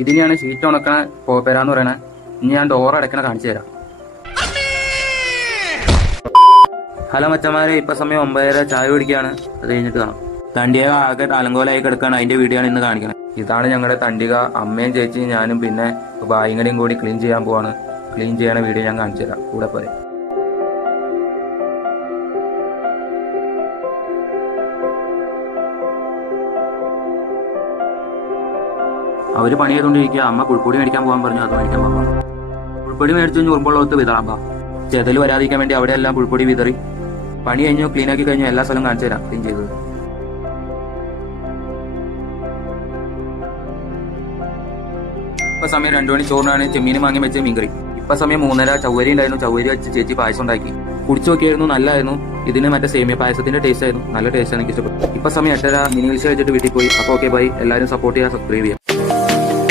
ഇതിനെയാണ് ഷീറ്റ് ഉണക്കണ പോപ്പരാന്ന് പറയണേ. ഇനി ഞാൻ ഡോർ അടയ്ക്കണ കാണിച്ചു തരാം. ഹലോ മച്ചന്മാരെ, ഇപ്പൊ സമയം 9:30, ചായ കുടിക്കുകയാണ്. അത് കഴിഞ്ഞിട്ട് കാണാം. തണ്ടിക ആകെ അലങ്കോലായി കിടക്കാണ്, അതിന്റെ വീഡിയോ ആണ് ഇന്ന് കാണിക്കണം. ഇതാണ് ഞങ്ങളുടെ തണ്ടിക. അമ്മയും ചേച്ചിയും ഞാനും പിന്നെ ഭായിങ്ങനെയും കൂടി ക്ലീൻ ചെയ്യാൻ പോവാണ്. ക്ലീൻ ചെയ്യണ വീഡിയോ ഞാൻ കാണിച്ചു തരാം. കൂടെ പോരെ. അവര് പണി ചെയ്തുകൊണ്ടിരിക്കുക. അമ്മ പുൽപ്പൊടി മേടിക്കാൻ പോകാൻ പറഞ്ഞു, അത് മേടിക്കാൻ പോകാം. പുൽപ്പൊടി മേടിച്ചു ഉറുമ്പുള്ളത്ത് വിതറാം. ചെതൽ വരാതിരിക്കാൻ വേണ്ടി അവിടെയെല്ലാം പുൽപ്പൊടി വിതറി. പണി കഴിഞ്ഞു, ക്ലീൻ ആക്കി കഴിഞ്ഞു. എല്ലാ സ്ഥലവും കാണിച്ചു തരാം ക്ലീൻ ചെയ്തത്. ഇപ്പൊ സമയം 2 മണി. ചോറിനാണ് ചെമ്മീനും വാങ്ങി വെച്ച് മീൻകറി. ഇപ്പൊ സമയം 3:30. ചവ്വരി ഉണ്ടായിരുന്നു. ചവ്വരി വെച്ച് ചേച്ചി പായസം ഉണ്ടാക്കി. കുടിച്ചു നോക്കിയായിരുന്നു, നല്ലതായിരുന്നു. ഇതിന് മറ്റേ സേമിയ പായസത്തിന്റെ ടേസ്റ്റ് ആയിരുന്നു. നല്ല ടേസ്റ്റ് ആണ്, എനിക്ക് ഇഷ്ടപ്പെട്ടു. ഇപ്പൊ സമയം 8:30. മിനി വിഷ വെച്ചിട്ട് വീട്ടിൽ പോയി. അപ്പൊ ഓക്കെ ബൈ. എല്ലാവരും സപ്പോർട്ട് ചെയ്യുക, സബ്സ്ക്രൈബ് ചെയ്യുക.